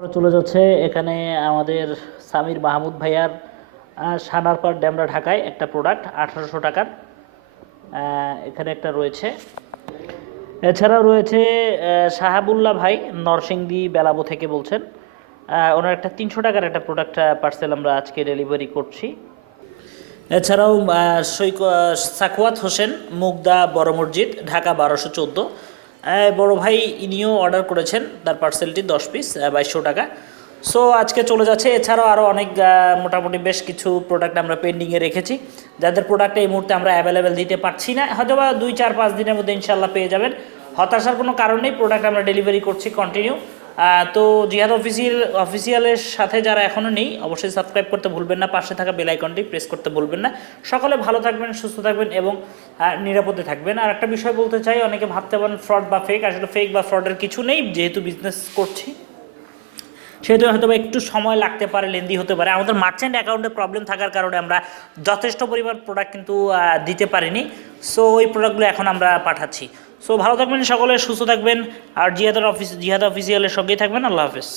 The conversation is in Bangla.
চলে যাচ্ছে এখানে আমাদের সামির মাহমুদ ভাইয়ার সানার পার ড্যামরা ঢাকায় একটা প্রোডাক্ট 1800 টাকার। এখানে একটা রয়েছে, এছাড়াও রয়েছে শাহাবুল্লাহ ভাই নরসিংদী বেলাবো থেকে বলছেন, ওনার একটা 300 টাকার একটা প্রোডাক্ট পার্সেল আমরা আজকে ডেলিভারি করছি। এছাড়াও সাকুয়াত হোসেন মুগদা বড় মসজিদ ঢাকা 1214, বড় ভাই ইনিও অর্ডার করেছেন তার পার্সেলটি 10 পিস 2200 টাকা। সো আজকে চলে যাচ্ছে। এছাড়াও আরও অনেক মোটামুটি বেশ কিছু প্রোডাক্ট আমরা পেন্ডিংয়ে রেখেছি, যাদের প্রোডাক্ট এই মুহূর্তে আমরা অ্যাভেলেবেল দিতে পারছি না, হয়তো বা 2-4-5 দিনের মধ্যে ইনশাল্লাহ পেয়ে যাবেন। হতাশার কোনো কারণ নেই, প্রোডাক্ট আমরা ডেলিভারি করছি কন্টিনিউ। তো জিহাদ অফিসিয়ালের সাথে যারা এখনও নেই অবশ্যই সাবস্ক্রাইব করতে ভুলবেন না, পাশে থাকা বেল আইকনটি প্রেস করতে ভুলবেন না। সকলে ভালো থাকবেন, সুস্থ থাকবেন এবং নিরাপদে থাকবেন। আর একটা বিষয় বলতে চাই, অনেকে ভাবতে পারেন ফ্রড বা ফেক, আসলে ফেক বা ফ্রডের কিছু নেই। যেহেতু বিজনেস করছি সেহেতু হয়তো একটু সময় লাগতে পারে, লেন্দি হতে পারে। আমাদের মার্চেন্ট অ্যাকাউন্টে প্রবলেম থাকার কারণে আমরা যথেষ্ট পরিমাণ প্রোডাক্ট কিন্তু দিতে পারিনি। সো ওই প্রোডাক্টগুলো এখন আমরা পাঠাচ্ছি। সো ভালো থাকবেন সকলে, সুস্থ থাকবেন, আর জিহাদ অফিসিয়ালের সঙ্গেই থাকবেন। আল্লাহ হাফেজ।